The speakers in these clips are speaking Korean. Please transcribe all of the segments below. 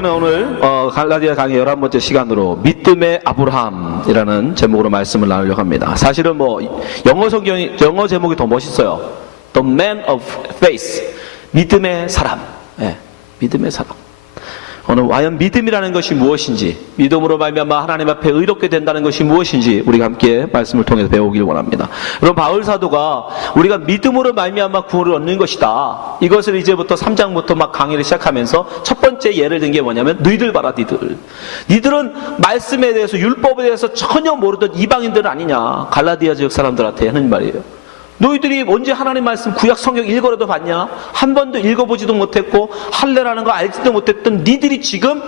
우리는 오늘 갈라디아 강의 11번째 시간으로 믿음의 아브라함이라는 제목으로 말씀을 나누려고 합니다. 사실은 영어 제목이 더 멋있어요. The Man of Faith. 믿음의 사람. 네, 믿음의 사람. 오늘 과연 믿음이라는 것이 무엇인지, 믿음으로 말미암아 하나님 앞에 의롭게 된다는 것이 무엇인지 우리가 함께 말씀을 통해서 배우길 원합니다. 여러분, 바울 사도가 우리가 믿음으로 말미암아 구원을 얻는 것이다, 이것을 이제부터 3장부터 막 강의를 시작하면서 첫 번째 예를 든 게 뭐냐면, 너희들 봐라, 니들은 말씀에 대해서, 율법에 대해서 전혀 모르던 이방인들 아니냐, 갈라디아 지역 사람들한테 하는 말이에요. 너희들이 언제 하나님 말씀 구약 성경 읽어라도 봤냐? 한 번도 읽어보지도 못했고 할례라는 거 알지도 못했던 니들이 지금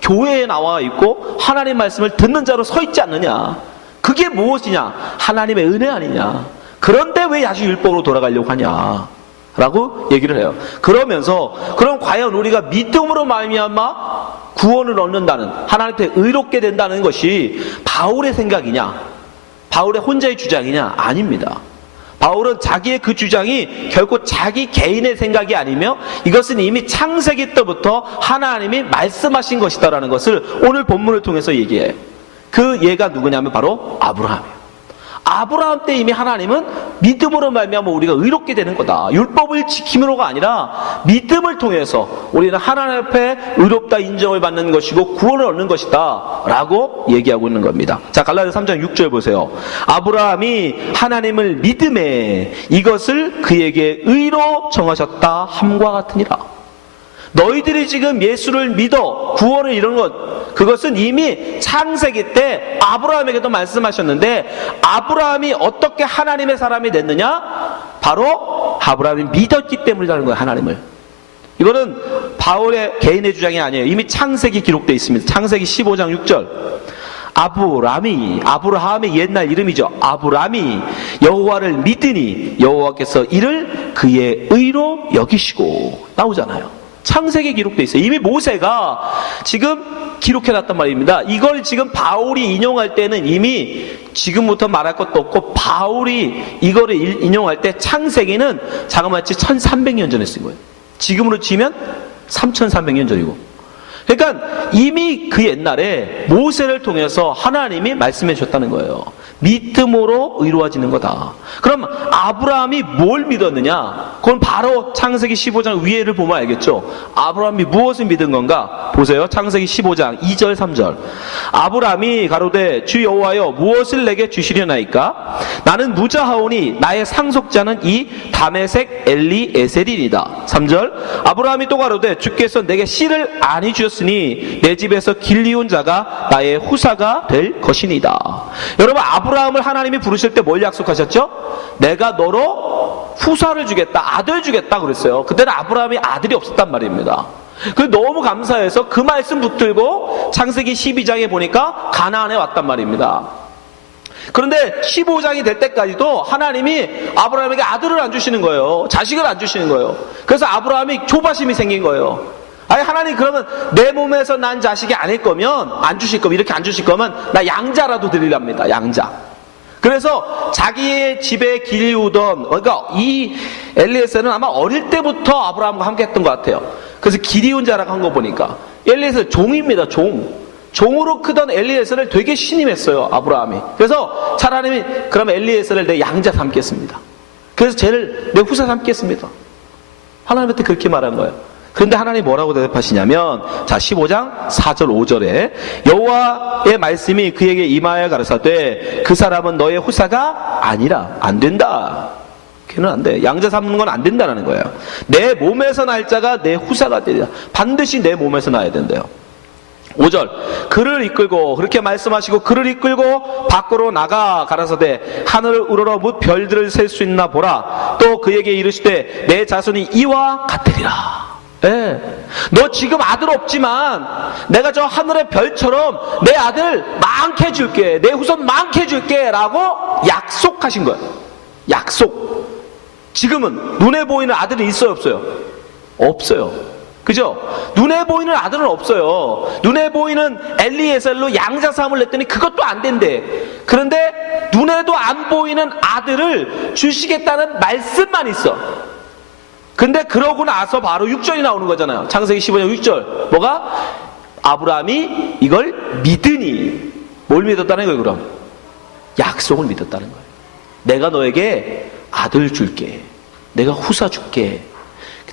교회에 나와 있고 하나님 말씀을 듣는 자로 서 있지 않느냐? 그게 무엇이냐? 하나님의 은혜 아니냐? 그런데 왜 다시 율법으로 돌아가려고 하냐? 라고 얘기를 해요. 그러면서 그럼 과연 우리가 믿음으로 말미암아 구원을 얻는다는, 하나님 앞에 의롭게 된다는 것이 바울의 생각이냐? 바울의 혼자의 주장이냐? 아닙니다. 바울은 자기의 그 주장이 결코 자기 개인의 생각이 아니며 이것은 이미 창세기 때부터 하나님이 말씀하신 것이다라는 것을 오늘 본문을 통해서 얘기해요. 그 얘가 누구냐면 바로 아브라함이에요. 아브라함 때 이미 하나님은 믿음으로 말미암아 우리가 의롭게 되는 거다, 율법을 지킴으로가 아니라 믿음을 통해서 우리는 하나님 앞에 의롭다 인정을 받는 것이고 구원을 얻는 것이다 라고 얘기하고 있는 겁니다. 자, 갈라디아 3장 6절 보세요. 아브라함이 하나님을 믿음에 이것을 그에게 의로 정하셨다 함과 같으니라. 너희들이 지금 예수를 믿어 구원을 이루는 것, 그것은 이미 창세기 때 아브라함에게도 말씀하셨는데, 아브라함이 어떻게 하나님의 사람이 됐느냐? 바로 아브라함이 믿었기 때문이라는 거예요, 하나님을. 이거는 바울의 개인의 주장이 아니에요. 이미 창세기 기록되어 있습니다. 창세기 15장 6절. 아브라함의 옛날 이름이죠. 아브라함이 여호와를 믿으니 여호와께서 이를 그의 의로 여기시고, 나오잖아요. 창세기에 기록되어 있어요. 이미 모세가 지금 기록해놨단 말입니다. 이걸 지금 바울이 인용할 때는 이미 지금부터 말할 것도 없고, 바울이 이거를 인용할 때 창세기는 자그마치 1300년 전에 쓴 거예요. 지금으로 치면 3300년 전이고. 그러니까 이미 그 옛날에 모세를 통해서 하나님이 말씀해 주셨다는 거예요. 믿음으로 의로워지는 거다. 그럼 아브라함이 뭘 믿었느냐? 그건 바로 창세기 15장 위에를 보면 알겠죠. 아브라함이 무엇을 믿은 건가? 보세요. 창세기 15장 2절 3절. 아브라함이 가로되 주 여호와여 무엇을 내게 주시려나이까? 나는 무자하오니 나의 상속자는 이 다메섹 엘리에셀이니이다. 3절. 아브라함이 또 가로되 주께서 내게 씨를 아니 주셨으니 내 집에서 길리온 자가 나의 후사가 될 것이니이다. 여러분, 아브라함을 하나님이 부르실 때 뭘 약속하셨죠? 내가 너로 후사를 주겠다, 아들 주겠다 그랬어요. 그때는 아브라함이 아들이 없었단 말입니다. 그 너무 감사해서 그 말씀 붙들고 창세기 12장에 보니까 가나안에 왔단 말입니다. 그런데 15장이 될 때까지도 하나님이 아브라함에게 아들을 안 주시는 거예요. 자식을 안 주시는 거예요. 그래서 아브라함이 조바심이 생긴 거예요. 아니, 하나님, 그러면 내 몸에서 난 자식이 아닐 거면, 안 주실 거면, 이렇게 안 주실 거면 나 양자라도 드리랍니다. 양자. 그래서 자기의 집에 기르던, 그러니까 이 엘리에셀은 아마 어릴 때부터 아브라함과 함께 했던 것 같아요. 그래서 기리온 자라고 한 거 보니까 엘리에셀 종입니다. 종으로 크던 엘리에셀을 되게 신임했어요, 아브라함이. 그래서 하나님이 그럼 엘리에셀을 내 양자 삼겠습니다. 그래서 쟤를 내 후사 삼겠습니다. 하나님한테 그렇게 말한 거예요. 그런데 하나님이 뭐라고 대답하시냐면, 자, 15장 4절 5절에 여호와의 말씀이 그에게 임하여 가라사대 그 사람은 너의 후사가 아니라, 안 된다. 걔는 안 돼. 양자 삼는 건 안 된다는 거예요. 내 몸에서 날 자가 내 후사가 되리라. 반드시 내 몸에서 나야 된대요. 5절. 그를 이끌고, 그렇게 말씀하시고 그를 이끌고 밖으로 나가 가라사대 하늘을 우러러 뭇 별들을 셀 수 있나 보라. 또 그에게 이르시되 내 자손이 이와 같으리라. 네. 너 지금 아들 없지만 내가 저 하늘의 별처럼 내 아들 많게 줄게, 내 후손 많게 줄게 라고 약속하신 거예요. 약속. 지금은 눈에 보이는 아들이 있어요, 없어요? 없어요. 그죠? 눈에 보이는 아들은 없어요. 눈에 보이는 엘리에셀로 양자삼을 냈더니 그것도 안 된대. 그런데 눈에도 안 보이는 아들을 주시겠다는 말씀만 있어. 근데 그러고 나서 바로 6절이 나오는 거잖아요. 창세기 15장 6절. 뭐가? 아브라함이 이걸 믿으니 뭘 믿었다는 거예요? 그럼 약속을 믿었다는 거예요. 내가 너에게 아들 줄게, 내가 후사 줄게,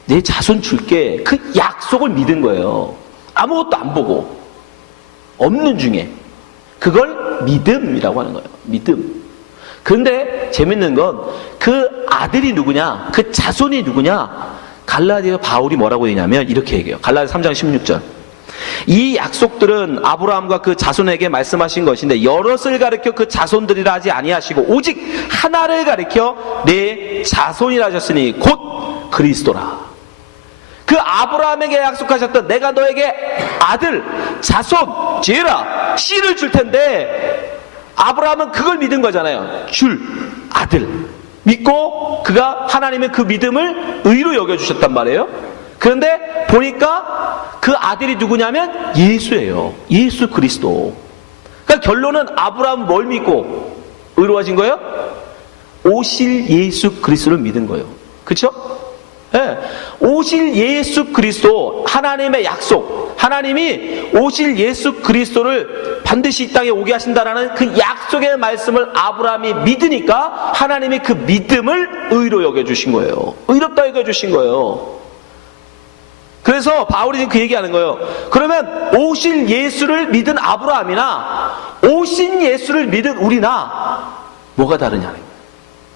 내 자손 줄게. 그 약속을 믿은 거예요. 아무것도 안 보고 없는 중에 그걸 믿음이라고 하는 거예요. 믿음. 그런데 재밌는 건 그 아들이 누구냐, 그 자손이 누구냐, 갈라디아 바울이 뭐라고 했냐면 이렇게 얘기해요. 갈라디아 3장 16절. 이 약속들은 아브라함과 그 자손에게 말씀하신 것인데 여럿을 가리켜 그 자손들이라 하지 아니하시고 오직 하나를 가리켜 내 자손이라 하셨으니 곧 그리스도라. 그 아브라함에게 약속하셨던 내가 너에게 아들, 자손, 지혜라, 씨를 줄 텐데 아브라함은 그걸 믿은 거잖아요. 줄 아들 믿고 그가 하나님의 그 믿음을 의로 여겨주셨단 말이에요. 그런데 보니까 그 아들이 누구냐면 예수예요. 예수 그리스도. 그러니까 결론은 아브라함은 뭘 믿고 의로워진 거예요? 오실 예수 그리스도를 믿은 거예요. 그렇죠? 네. 오실 예수 그리스도, 하나님의 약속, 하나님이 오실 예수 그리스도를 반드시 이 땅에 오게 하신다라는 그 약속의 말씀을 아브라함이 믿으니까 하나님이 그 믿음을 의로 여겨주신 거예요. 의롭다 여겨주신 거예요. 그래서 바울이 지금 그 얘기하는 거예요. 그러면 오실 예수를 믿은 아브라함이나 오신 예수를 믿은 우리나 뭐가 다르냐는 거예요.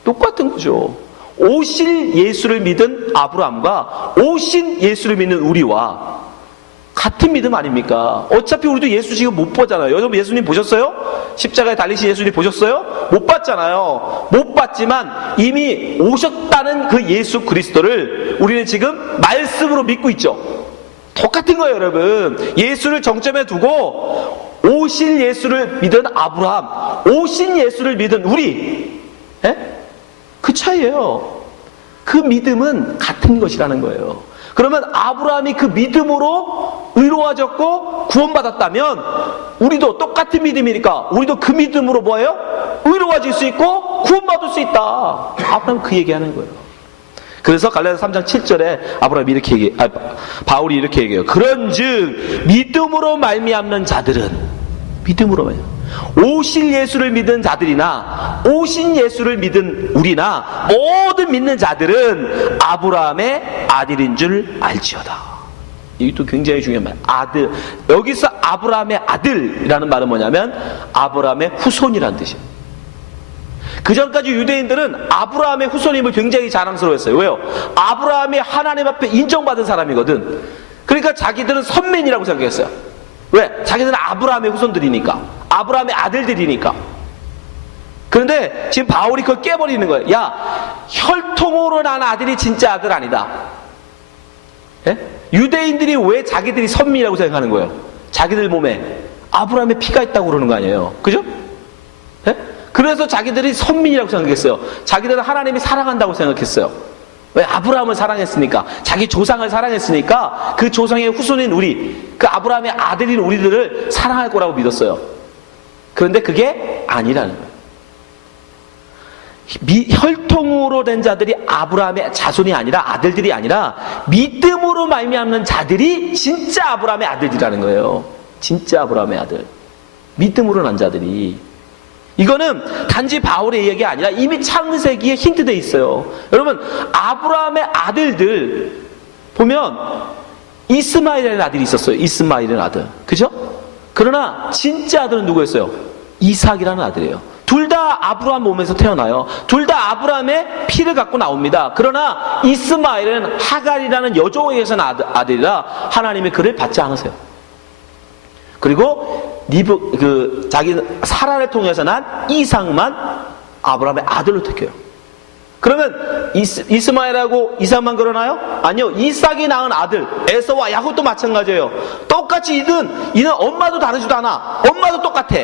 똑같은 거죠. 오실 예수를 믿은 아브라함과 오신 예수를 믿는 우리와 같은 믿음 아닙니까? 어차피 우리도 예수 지금 못 보잖아요. 여러분 예수님 보셨어요? 십자가에 달리신 예수님 보셨어요? 못 봤잖아요. 못 봤지만 이미 오셨다는 그 예수 그리스도를 우리는 지금 말씀으로 믿고 있죠. 똑같은 거예요, 여러분. 예수를 정점에 두고 오실 예수를 믿은 아브라함, 오신 예수를 믿은 우리, 그 차이예요. 그 믿음은 같은 것이라는 거예요. 그러면 아브라함이 그 믿음으로 의로워졌고 구원받았다면 우리도 똑같은 믿음이니까 우리도 그 믿음으로 뭐예요? 의로워질 수 있고 구원받을 수 있다. 아브라함 그 얘기하는 거예요. 그래서 갈라디아 3장 7절에 아브라함이 이렇게 바울이 이렇게 얘기해요. 그런즉 믿음으로 말미암는 자들은 믿음으로 말미암는 오실 예수를 믿은 자들이나 오신 예수를 믿은 우리나 모든 믿는 자들은 아브라함의 아들인 줄 알지어다. 이게 또 굉장히 중요한 말. 아들. 여기서 아브라함의 아들이라는 말은 뭐냐면 아브라함의 후손이라는 뜻이에요. 그 전까지 유대인들은 아브라함의 후손임을 굉장히 자랑스러워했어요. 왜요? 아브라함이 하나님 앞에 인정받은 사람이거든. 그러니까 자기들은 선민이라고 생각했어요. 왜? 자기들은 아브라함의 후손들이니까, 아브라함의 아들들이니까. 그런데 지금 바울이 그걸 깨버리는 거예요. 야, 혈통으로 난 아들이 진짜 아들 아니다. 예? 유대인들이 왜 자기들이 선민이라고 생각하는 거예요? 자기들 몸에 아브라함의 피가 있다고 그러는 거 아니에요? 그죠? 예? 그래서 자기들이 선민이라고 생각했어요. 자기들은 하나님이 사랑한다고 생각했어요. 왜? 아브라함을 사랑했으니까, 자기 조상을 사랑했으니까 그 조상의 후손인 우리, 그 아브라함의 아들인 우리들을 사랑할 거라고 믿었어요. 그런데 그게 아니라는 거예요. 혈통으로 된 자들이 아브라함의 자손이 아니라, 아들들이 아니라 믿음으로 말미암는 자들이 진짜 아브라함의 아들이라는 거예요. 진짜 아브라함의 아들, 믿음으로 난 자들이. 이거는 단지 바울의 얘기가 아니라 이미 창세기에 힌트되어 있어요. 여러분, 아브라함의 아들들 보면 이스마엘이라는 아들이 있었어요. 이스마엘이라는 아들, 그죠? 그러나 진짜 아들은 누구였어요? 이삭이라는 아들이에요. 둘 다 아브라함 몸에서 태어나요. 둘 다 아브라함의 피를 갖고 나옵니다. 그러나 이스마엘은 하갈이라는 여종에게서 난 아들이라 하나님의 그를 받지 않으세요. 그리고 자기 사라를 통해서 난 이삭만 아브라함의 아들로 택해요. 그러면 이스마엘하고 이삭만 그러나요? 아니요. 이삭이 낳은 아들 에서와 야곱도 마찬가지예요. 똑같이 이는 엄마도 다르지도 않아. 엄마도 똑같아.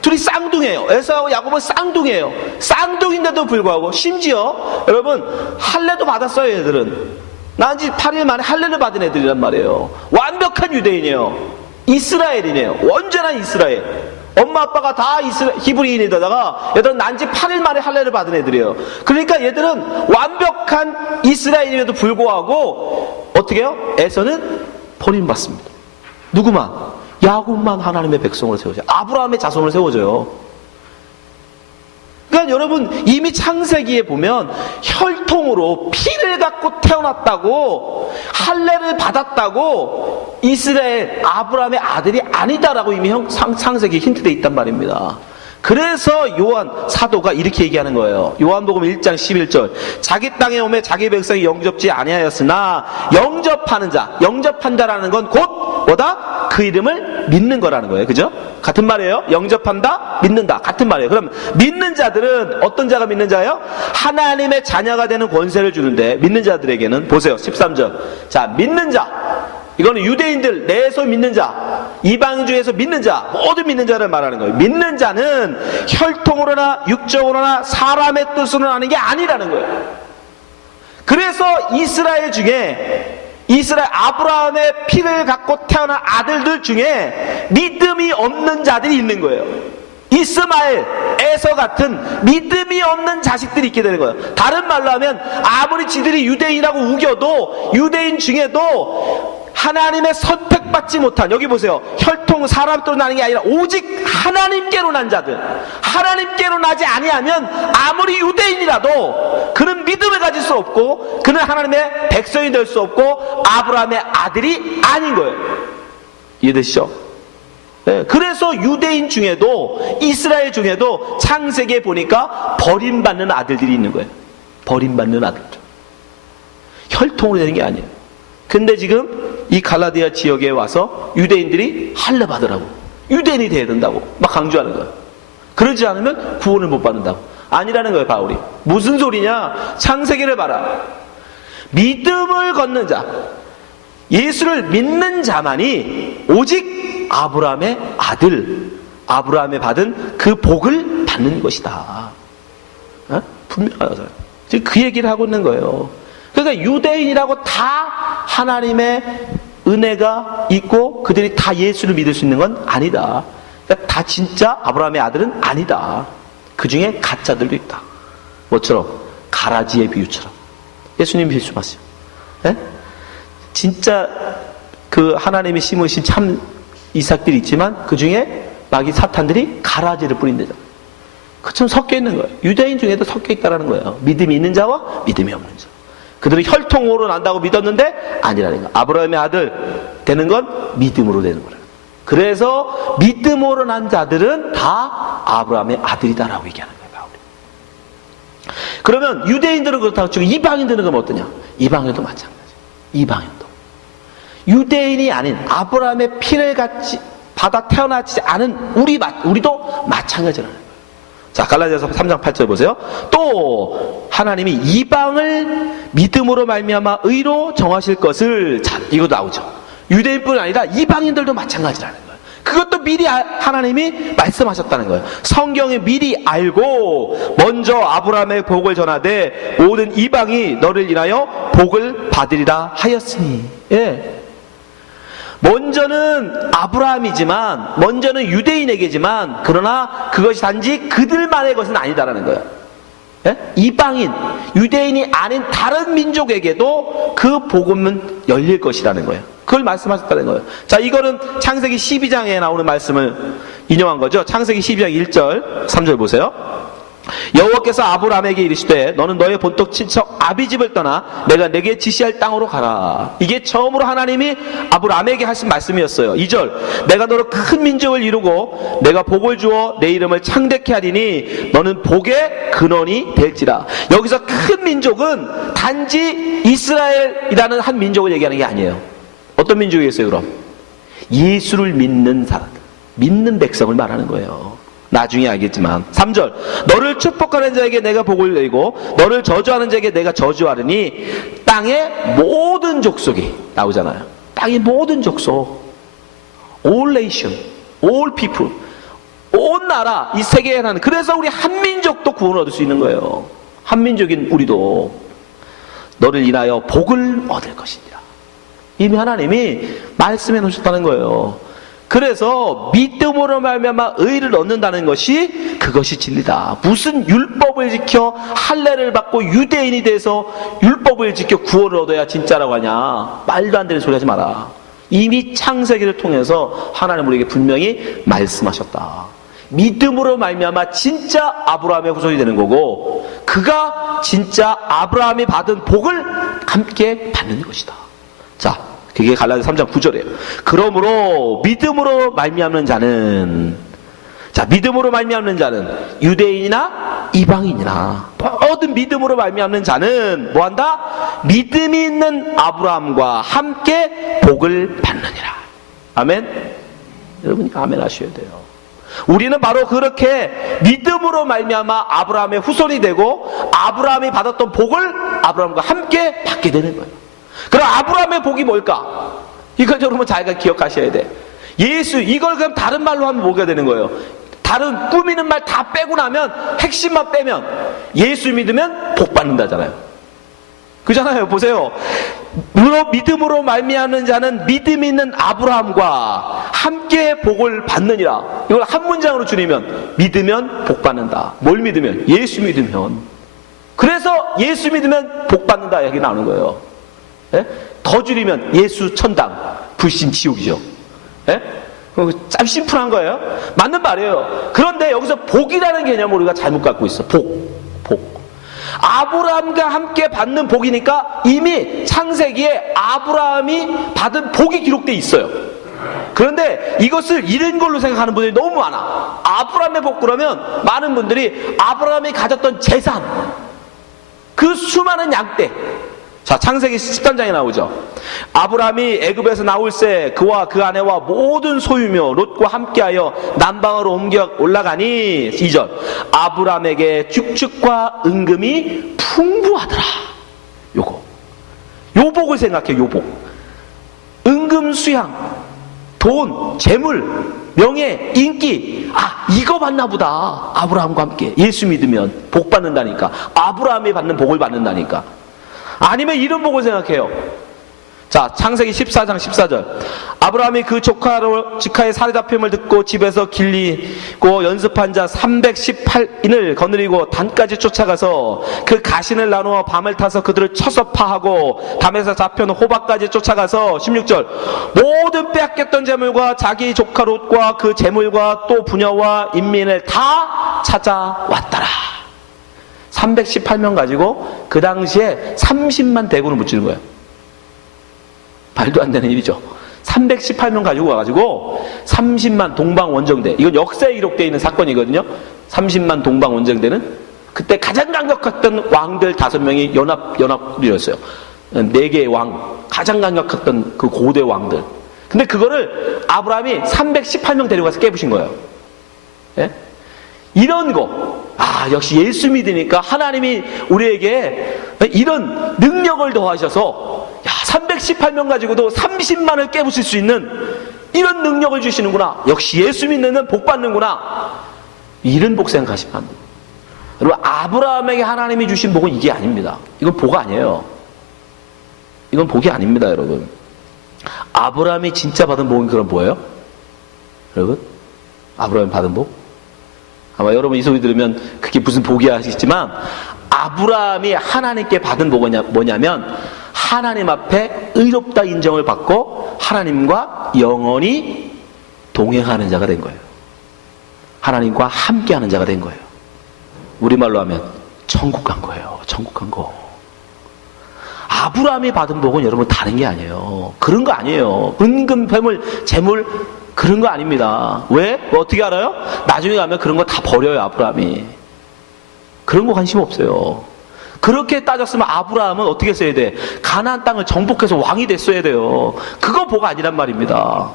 둘이 쌍둥이에요. 에서하고 야곱은 쌍둥이에요. 쌍둥이인데도 불구하고 심지어 여러분 할례도 받았어요. 얘들은 난 지 8일 만에 할례를 받은 애들이란 말이에요. 완벽한 유대인이에요. 이스라엘이네요. 완전한 이스라엘. 엄마 아빠가 다 히브리인에다가 얘들은 난지 8일 만에 할례를 받은 애들이에요. 그러니까 얘들은 완벽한 이스라엘임에도 불구하고 어떻게 해요? 에서는 버림받습니다. 누구만? 야곱만 하나님의 백성으로 세워져요. 아브라함의 자손을 세워져요. 그러니까 여러분, 이미 창세기에 보면 혈통으로 피를 갖고 태어났다고, 할례를 받았다고 이스라엘 아브라함의 아들이 아니다라고 이미 창세기에 힌트되어 있단 말입니다. 그래서 요한 사도가 이렇게 얘기하는 거예요. 요한복음 1장 11절. 자기 땅에 오매 자기 백성이 영접지 아니하였으나 영접하는 자, 영접한 자라는 건 곧 뭐다? 그 이름을 믿는 거라는 거예요. 그죠? 같은 말이에요. 영접한다, 믿는다. 같은 말이에요. 그럼 믿는 자들은 어떤 자가 믿는 자예요? 하나님의 자녀가 되는 권세를 주는데, 믿는 자들에게는 보세요. 13절. 자, 믿는 자. 이거는 유대인들 내에서 믿는 자, 이방인 중에서 믿는 자, 모든 믿는 자를 말하는 거예요. 믿는 자는 혈통으로나 육적으로나 사람의 뜻으로 하는 게 아니라는 거예요. 그래서 이스라엘 중에, 이스라엘 아브라함의 피를 갖고 태어난 아들들 중에 믿음이 없는 자들이 있는 거예요. 이스마엘, 에서 같은 믿음이 없는 자식들이 있게 되는 거예요. 다른 말로 하면 아무리 지들이 유대인이라고 우겨도 유대인 중에도 하나님의 선택받지 못한, 여기 보세요. 혈통 사람으로 나는 게 아니라 오직 하나님께로 난 자들, 하나님께로 나지 아니하면 아무리 유대인이라도 그는 믿음을 가질 수 없고 그는 하나님의 백성이 될 수 없고 아브라함의 아들이 아닌 거예요. 이해되시죠? 네, 그래서 유대인 중에도, 이스라엘 중에도 창세기에 보니까 버림받는 아들들이 있는 거예요. 버림받는 아들들. 혈통으로 되는 게 아니에요. 근데 지금 이 갈라디아 지역에 와서 유대인들이 할례 받으라고, 유대인이 돼야 된다고 막 강조하는 거예요. 그러지 않으면 구원을 못 받는다고. 아니라는 거예요, 바울이. 무슨 소리냐? 창세기를 봐라. 믿음을 걷는 자, 예수를 믿는 자만이 오직 아브라함의 아들, 아브라함이 받은 그 복을 받는 것이다. 어? 분명하죠. 지금 그 얘기를 하고 있는 거예요. 그러니까 유대인이라고 다 하나님의 은혜가 있고 그들이 다 예수를 믿을 수 있는 건 아니다. 그러니까 다 진짜 아브라함의 아들은 아니다. 그 중에 가짜들도 있다. 뭐처럼? 가라지의 비유처럼. 예수님 비유하세요. 예? 진짜 그 하나님이 심으신 참 이삭들이 있지만 그 중에 마귀 사탄들이 가라지를 뿌린대죠. 그처럼 섞여 있는 거예요. 유대인 중에도 섞여 있다는 거예요. 믿음이 있는 자와 믿음이 없는 자. 그들은 혈통으로 난다고 믿었는데 아니라는 거예요. 아브라함의 아들 되는 건 믿음으로 되는 거예요. 그래서 믿음으로 난 자들은 다 아브라함의 아들이다라고 얘기하는 거예요, 바울이. 그러면 유대인들은 그렇다고 치고 이방인들은 그럼 어떠냐? 이방인도 마찬가지예요. 이방인도. 유대인이 아닌 아브라함의 피를 받아 태어나지 않은 우리도 마찬가지라는 거예요. 자, 갈라디아서 3장 8절 보세요. 또 하나님이 이방을 믿음으로 말미암아 의로 정하실 것을, 자, 이거 나오죠. 유대인뿐 아니라 이방인들도 마찬가지라는 거예요. 그것도 미리 하나님이 말씀하셨다는 거예요. 성경에 미리 알고 먼저 아브라함의 복을 전하되 모든 이방이 너를 인하여 복을 받으리라 하였으니. 예. 먼저는 아브라함이지만, 먼저는 유대인에게지만, 그러나 그것이 단지 그들만의 것은 아니다라는 거예요. 예? 이방인, 유대인이 아닌 다른 민족에게도 그 복음은 열릴 것이라는 거예요. 그걸 말씀하셨다는 거예요. 자, 이거는 창세기 12장에 나오는 말씀을 인용한 거죠. 창세기 12장 1절, 3절 보세요. 여호와께서 아브라함에게 이르시되 너는 너의 본토 친척 아비집을 떠나 내가 내게 지시할 땅으로 가라. 이게 처음으로 하나님이 아브라함에게 하신 말씀이었어요. 2절, 내가 너로 큰 민족을 이루고 내가 복을 주어 내 이름을 창대케 하리니 너는 복의 근원이 될지라. 여기서 큰 민족은 단지 이스라엘이라는 한 민족을 얘기하는 게 아니에요. 어떤 민족이겠어요 그럼? 예수를 믿는 사람, 믿는 백성을 말하는 거예요. 나중에 알겠지만. 3절, 너를 축복하는 자에게 내가 복을 내리고 너를 저주하는 자에게 내가 저주하리니 땅의 모든 족속이, 나오잖아요. 땅의 모든 족속, all nation, all people, 온 나라, 이 세계에 하는, 그래서 우리 한민족도 구원을 얻을 수 있는 거예요. 한민족인 우리도 너를 인하여 복을 얻을 것이니라. 이미 하나님이 말씀해 놓으셨다는 거예요. 그래서 믿음으로 말미암아 의를 얻는다는 것이, 그것이 진리다. 무슨 율법을 지켜 할례를 받고 유대인이 돼서 율법을 지켜 구원을 얻어야 진짜라고 하냐. 말도 안 되는 소리 하지 마라. 이미 창세기를 통해서 하나님 우리에게 분명히 말씀하셨다. 믿음으로 말미암아 진짜 아브라함의 후손이 되는 거고, 그가 진짜 아브라함이 받은 복을 함께 받는 것이다. 자, 그게 갈라디아 3장 9절이에요. 그러므로 믿음으로 말미암는 자는, 자, 믿음으로 말미암는 자는 유대인이나 이방인이나 모든 믿음으로 말미암는 자는 뭐한다? 믿음이 있는 아브라함과 함께 복을 받느니라. 아멘? 여러분이 아멘 하셔야 돼요. 우리는 바로 그렇게 믿음으로 말미암아 아브라함의 후손이 되고, 아브라함이 받았던 복을 아브라함과 함께 받게 되는 거예요. 그럼 아브라함의 복이 뭘까? 이건 여러분 자기가 기억하셔야 돼. 예수, 이걸 그럼 다른 말로 하면 뭐가 되는 거예요? 다른 꾸미는 말 다 빼고 나면, 핵심만 빼면 예수 믿으면 복 받는다잖아요. 그잖아요. 보세요. 믿음으로 말미암는 자는 믿음 있는 아브라함과 함께 복을 받느니라. 이걸 한 문장으로 줄이면 믿으면 복 받는다. 뭘 믿으면? 예수 믿으면. 그래서 예수 믿으면 복 받는다 여기 나오는 거예요. 예? 더 줄이면 예수 천당, 불신 지옥이죠. 예? 참 심플한 거예요. 맞는 말이에요. 그런데 여기서 복이라는 개념을 우리가 잘못 갖고 있어. 복. 아브라함과 함께 받는 복이니까 이미 창세기에 아브라함이 받은 복이 기록되어 있어요. 그런데 이것을 잃은 걸로 생각하는 분들이 너무 많아. 아브라함의 복 그러면 많은 분들이 아브라함이 가졌던 재산, 그 수많은 양떼. 자, 창세기 13장에 나오죠. 아브라함이 애굽에서 나올 새 그와 그 아내와 모든 소유며 롯과 함께하여 남방으로 옮겨 올라가니, 2절, 아브라함에게 축축과 은금이 풍부하더라. 요 복을 생각해. 요 복. 은금 수양, 돈, 재물, 명예, 인기. 아, 이거 받나 보다. 아브라함과 함께 예수 믿으면 복 받는다니까. 아브라함이 받는 복을 받는다니까. 아니면 이런 복을 생각해요. 자, 창세기 14장 14절. 아브라함이 그 조카의 살해 잡힘을 듣고 집에서 길리고 연습한 자 318인을 거느리고 단까지 쫓아가서 그 가신을 나누어 밤을 타서 그들을 쳐서 파하고 담에서 잡혀는 호박까지 쫓아가서, 16절, 모든 빼앗겼던 재물과 자기 조카 롯과 그 재물과 또 부녀와 인민을 다 찾아왔더라. 318명 가지고 그 당시에 30만 대군을 무찌른 거예요. 말도 안 되는 일이죠. 318명 가지고 와가지고 30만 동방 원정대, 이건 역사에 기록되어 있는 사건이거든요. 30만 동방 원정대는 그때 가장 강력했던 왕들 5명이 연합이었어요. 4개의 왕, 가장 강력했던 그 고대 왕들. 근데 그거를 아브라함이 318명 데려가서 깨부신 거예요. 예? 이런 거, 아, 역시 예수 믿으니까 하나님이 우리에게 이런 능력을 더하셔서, 야, 318명 가지고도 30만을 깨부실 수 있는 이런 능력을 주시는구나. 역시 예수 믿는 복 받는구나. 이런 복 생각하시면 안 돼요. 여러분, 아브라함에게 하나님이 주신 복은 이게 아닙니다. 이건 복 아니에요. 이건 복이 아닙니다, 여러분. 아브라함이 진짜 받은 복은 그럼 뭐예요? 여러분, 아브라함이 받은 복? 아마 여러분 이 소리 들으면 그게 무슨 복이야 하시겠지만, 아브라함이 하나님께 받은 복은 뭐냐면, 하나님 앞에 의롭다 인정을 받고 하나님과 영원히 동행하는 자가 된 거예요. 하나님과 함께하는 자가 된 거예요. 우리말로 하면 천국 간 거예요. 천국 간 거. 아브라함이 받은 복은 여러분 다른 게 아니에요. 그런 거 아니에요. 은금, 폐물, 재물, 그런 거 아닙니다. 왜? 어떻게 알아요? 나중에 가면 그런 거 다 버려요, 아브라함이. 그런 거 관심 없어요. 그렇게 따졌으면 아브라함은 어떻게 써야 돼? 가나안 땅을 정복해서 왕이 됐어야 돼요. 그거 복 아니란 말입니다.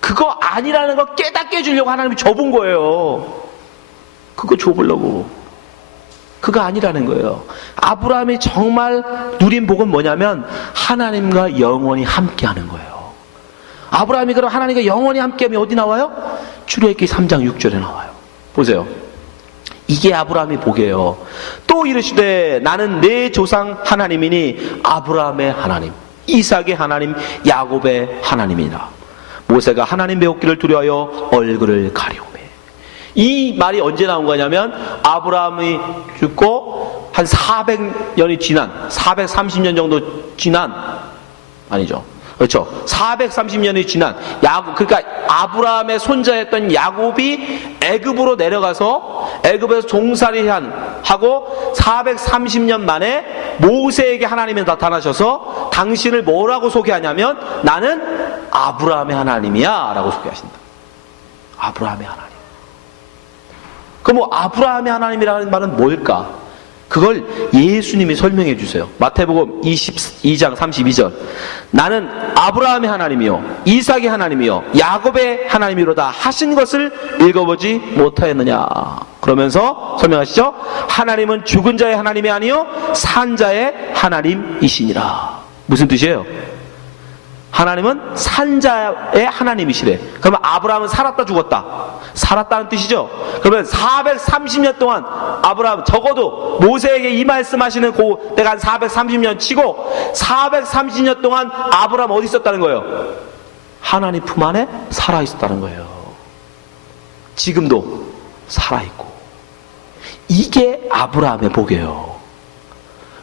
그거 아니라는 거 깨닫게 해주려고 하나님이 줘본 거예요. 그거 줘보려고. 그거 아니라는 거예요. 아브라함이 정말 누린 복은 뭐냐면 하나님과 영원히 함께하는 거예요. 아브라함이 그럼 하나님과 영원히 함께하면 어디 나와요? 출애굽기 3장 6절에 나와요. 보세요. 이게 아브라함의 복이에요. 또 이르시되 나는 내 조상 하나님이니 아브라함의 하나님, 이삭의 하나님, 야곱의 하나님이라. 모세가 하나님 배웠기를 두려워하여 얼굴을 가리오매. 이 말이 언제 나온 거냐면 아브라함이 죽고 한 400년이 지난, 430년 정도 지난, 아니죠, 그렇죠. 430년이 지난 그러니까 아브라함의 손자였던 야곱이 애굽으로 내려가서 애굽에서 종살이 하고 430년 만에 모세에게 하나님이 나타나셔서 당신을 뭐라고 소개하냐면 나는 아브라함의 하나님이야 라고 소개하신다. 아브라함의 하나님. 그럼 뭐 아브라함의 하나님이라는 말은 뭘까? 그걸 예수님이 설명해 주세요. 마태복음 22장 32절. 나는 아브라함의 하나님이요 이삭의 하나님이요 야곱의 하나님이로다 하신 것을 읽어보지 못하였느냐. 그러면서 설명하시죠. 하나님은 죽은 자의 하나님이 아니요 산 자의 하나님이시니라. 무슨 뜻이에요? 하나님은 산 자의 하나님이시래. 그러면 아브라함은 살았다 죽었다? 살았다는 뜻이죠. 그러면 430년 동안 아브라함, 적어도 모세에게 이 말씀하시는 때가 한 430년 치고 430년 동안 아브라함 어디 있었다는 거예요? 하나님 품 안에 살아있었다는 거예요. 지금도 살아있고. 이게 아브라함의 복이에요.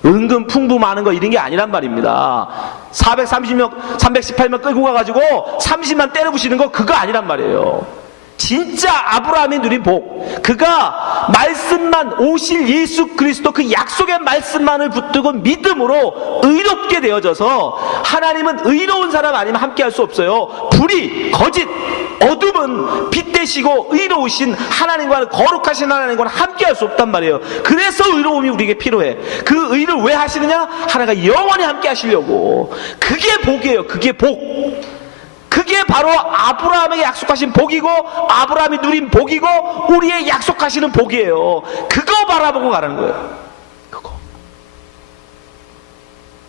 은근 풍부 많은 거 이런 게 아니란 말입니다. 430명, 318명 끌고 가가지고 30만 때려 부시는 거 그거 아니란 말이에요. 진짜 아브라함이 누린 복, 그가 말씀만 오실 예수 그리스도 그 약속의 말씀만을 붙들고 믿음으로 의롭게 되어져서, 하나님은 의로운 사람 아니면 함께 할 수 없어요. 불이 거짓 어둠은 빛 되시고 의로우신 하나님과는, 거룩하신 하나님과는 함께 할 수 없단 말이에요. 그래서 의로움이 우리에게 필요해. 그 의를 왜 하시느냐? 하나님과 영원히 함께 하시려고. 그게 복이에요. 그게 복. 그게 바로 아브라함에게 약속하신 복이고, 아브라함이 누린 복이고, 우리의 약속하시는 복이에요. 그거 바라보고 가라는 거예요. 그거.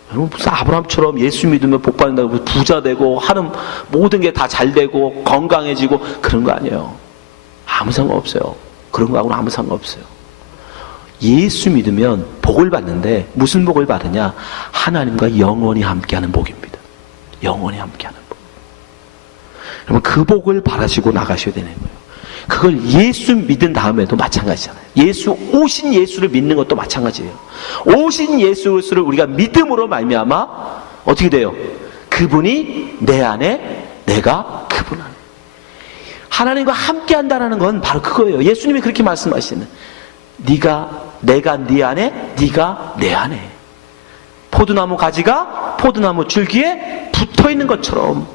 여러분, 무슨 아브라함처럼 예수 믿으면 복 받는다고 부자 되고 하는 모든 게 다 잘 되고 건강해지고 그런 거 아니에요. 아무 상관없어요. 그런 거하고는 아무 상관없어요. 예수 믿으면 복을 받는데, 무슨 복을 받으냐? 하나님과 영원히 함께하는 복입니다. 영원히 함께하는 복. 여러분, 그 복을 바라시고 나가셔야 되는 거예요. 그걸 예수 믿은 다음에도 마찬가지잖아요. 오신 예수를 믿는 것도 마찬가지예요. 오신 예수를 우리가 믿음으로 말미암아 어떻게 돼요? 그분이 내 안에, 내가 그분 안에. 하나님과 함께 한다는 건 바로 그거예요. 예수님이 그렇게 말씀하시는, 내가 네 안에, 네가 내 안에. 포도나무 가지가 포도나무 줄기에 붙어있는 것처럼,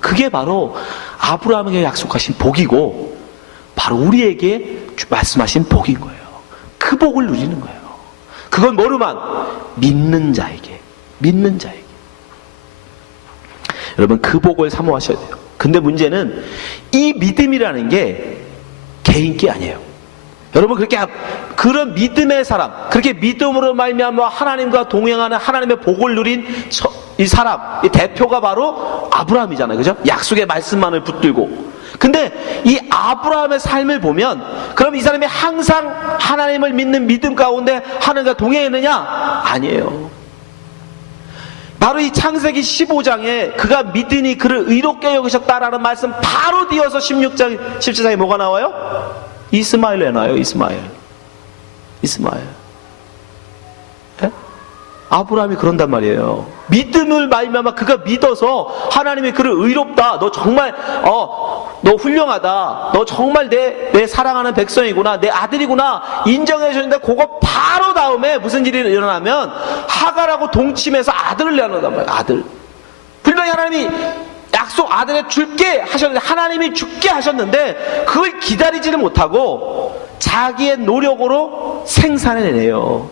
그게 바로 아브라함에게 약속하신 복이고, 바로 우리에게 말씀하신 복인 거예요. 그 복을 누리는 거예요. 그건 뭐로만? 믿는 자에게. 믿는 자에게. 여러분, 그 복을 사모하셔야 돼요. 근데 문제는 이 믿음이라는 게 개인기 아니에요. 여러분, 그런 믿음의 사람, 그렇게 믿음으로 말미암아 하나님과 동행하는, 하나님의 복을 누린 이 사람, 이 대표가 바로 아브라함이잖아요. 그죠? 약속의 말씀만을 붙들고. 근데 이 아브라함의 삶을 보면, 그럼 이 사람이 항상 하나님을 믿는 믿음 가운데 하나님과 동행했느냐? 아니에요. 바로 이 창세기 15장에 그가 믿으니 그를 의롭게 여기셨다라는 말씀 바로 뒤어서 16장, 17장에 뭐가 나와요? 이스마엘에 나와요. 이스마엘. 예? 아브라함이 그런단 말이에요. 믿음을 말미암아 그가 믿어서 하나님이 그를 의롭다, 너 정말 너 훌륭하다, 너 정말 내 사랑하는 백성이구나, 내 아들이구나 인정해 주는데, 그거 바로 다음에 무슨 일이 일어나면 하갈하고 동침해서 아들을 낳는단 말이에요. 아들. 분명히 하나님이 약속 아들을 줄게 하셨는데, 하나님이 죽게 하셨는데 그걸 기다리지는 못하고 자기의 노력으로 생산해내요.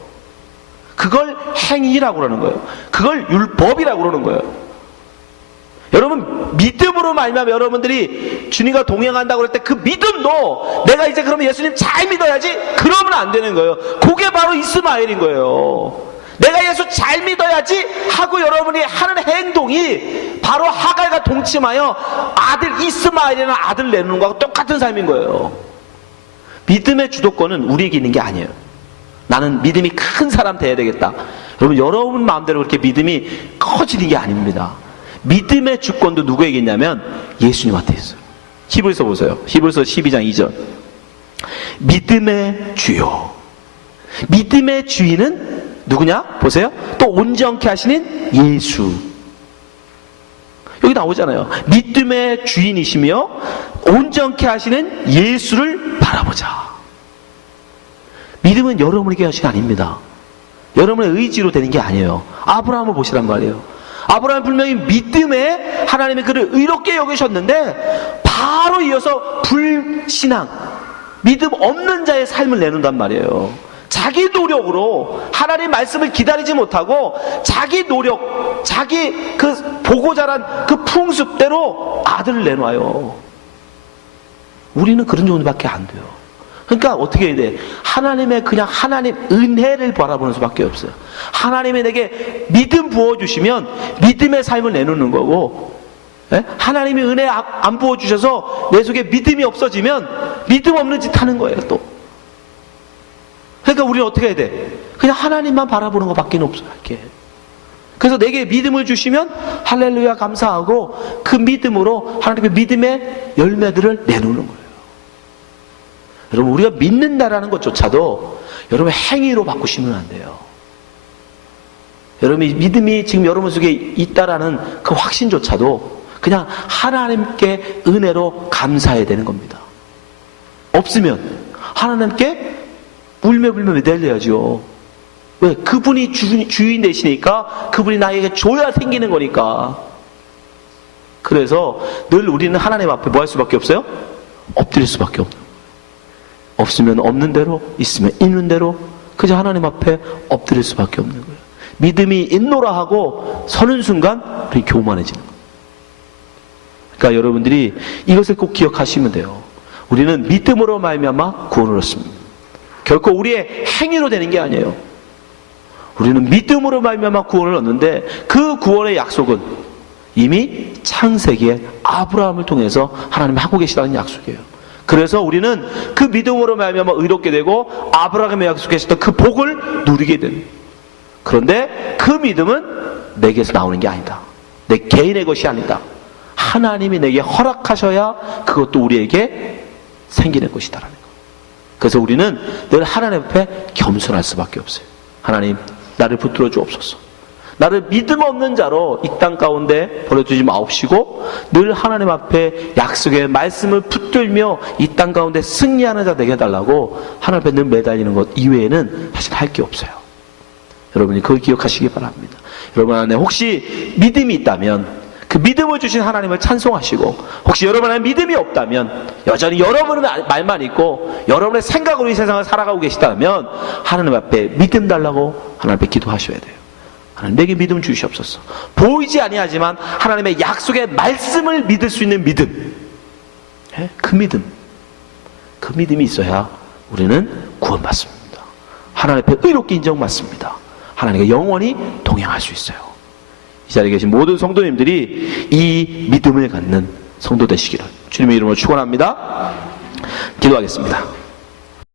그걸 행위라고 그러는 거예요. 그걸 율법이라고 그러는 거예요. 여러분, 믿음으로 말미암아 여러분들이 주님과 동행한다고 그럴 때 그 믿음도, 내가 이제 그러면 예수님 잘 믿어야지, 그러면 안 되는 거예요. 그게 바로 이스마엘인 거예요. 내가 예수 잘 믿어야지 하고 여러분이 하는 행동이 바로 하갈과 동침하여 아들 이스마엘이라는 아들 내놓는 거하고 똑같은 삶인 거예요. 믿음의 주도권은 우리에게 있는 게 아니에요. 나는 믿음이 큰 사람 돼야 되겠다. 여러분 마음대로 그렇게 믿음이 커지는 게 아닙니다. 믿음의 주권도 누구에게 있냐면 예수님한테 있어요. 히브리서 보세요. 히브리서 12장 2절. 믿음의 주요. 믿음의 주인은 누구냐? 보세요. 또 온전케 하시는 예수. 여기 나오잖아요. 믿음의 주인이시며 온전케 하시는 예수를 바라보자. 믿음은 여러분에게 하신 게 아닙니다. 여러분의 의지로 되는 게 아니에요. 아브라함을 보시란 말이에요. 아브라함은 분명히 믿음에 하나님의 그를 의롭게 여기셨는데 바로 이어서 불신앙, 믿음 없는 자의 삶을 내놓는단 말이에요. 자기 노력으로 하나님 말씀을 기다리지 못하고 자기 노력, 자기 그 보고 자란 그 풍습대로 아들을 내놔요. 우리는 그런 정도밖에 안 돼요. 그러니까 어떻게 해야 돼? 하나님의 그냥 하나님 은혜를 바라보는 수밖에 없어요. 하나님이 내게 믿음 부어주시면 믿음의 삶을 내놓는 거고, 예? 하나님이 은혜 안 부어주셔서 내 속에 믿음이 없어지면 믿음 없는 짓 하는 거예요 또. 그러니까 우리는 어떻게 해야 돼? 그냥 하나님만 바라보는 것밖에 없어요. 이렇게. 그래서 내게 믿음을 주시면 할렐루야 감사하고 그 믿음으로 하나님의 믿음의 열매들을 내놓는 거예요. 여러분, 우리가 믿는다라는 것조차도 여러분 행위로 바꾸시면 안 돼요. 여러분이 믿음이 지금 여러분 속에 있다라는 그 확신조차도 그냥 하나님께 은혜로 감사해야 되는 겁니다. 없으면 하나님께 울며불며 매달려야죠. 왜? 그분이 주인 되시니까 그분이 나에게 줘야 생기는 거니까. 그래서 늘 우리는 하나님 앞에 뭐 할 수밖에 없어요? 엎드릴 수밖에 없는 거예요. 없으면 없는 대로, 있으면 있는 대로 그저 하나님 앞에 엎드릴 수밖에 없는 거예요. 믿음이 있노라 하고 서는 순간 우리 교만해지는 거예요. 그러니까 여러분들이 이것을 꼭 기억하시면 돼요. 우리는 믿음으로 말미암아 구원을 얻습니다. 결코 우리의 행위로 되는 게 아니에요. 우리는 믿음으로 말미암아 구원을 얻는데 그 구원의 약속은 이미 창세기에 아브라함을 통해서 하나님이 하고 계시다는 약속이에요. 그래서 우리는 그 믿음으로 말미암아 의롭게 되고 아브라함이 약속했었던 그 복을 누리게 되는. 그런데 그 믿음은 내게서 나오는 게 아니다. 내 개인의 것이 아니다. 하나님이 내게 허락하셔야 그것도 우리에게 생기는 것이다라는 거. 그래서 우리는 늘 하나님 앞에 겸손할 수밖에 없어요. 하나님, 나를 붙들어 주옵소서. 나를 믿음 없는 자로 이 땅 가운데 버려두지 마옵시고 늘 하나님 앞에 약속의 말씀을 붙들며 이 땅 가운데 승리하는 자 되게 해달라고 하나님 앞에 늘 매달리는 것 이외에는 사실 할 게 없어요. 여러분이 그걸 기억하시기 바랍니다. 여러분 안에 혹시 믿음이 있다면 그 믿음을 주신 하나님을 찬송하시고, 혹시 여러분 안에 믿음이 없다면 여전히 여러분의 말만 있고 여러분의 생각으로 이 세상을 살아가고 계시다면 하나님 앞에 믿음 달라고 하나님 앞에 기도하셔야 돼요. 하나님, 내게 믿음 주시옵소서. 보이지 아니하지만 하나님의 약속의 말씀을 믿을 수 있는 믿음, 그 믿음이 있어야 우리는 구원받습니다. 하나님 앞에 의롭게 인정받습니다. 하나님과 영원히 동행할 수 있어요. 이 자리에 계신 모든 성도님들이 이 믿음을 갖는 성도 되시기를 주님의 이름으로 축원합니다. 기도하겠습니다.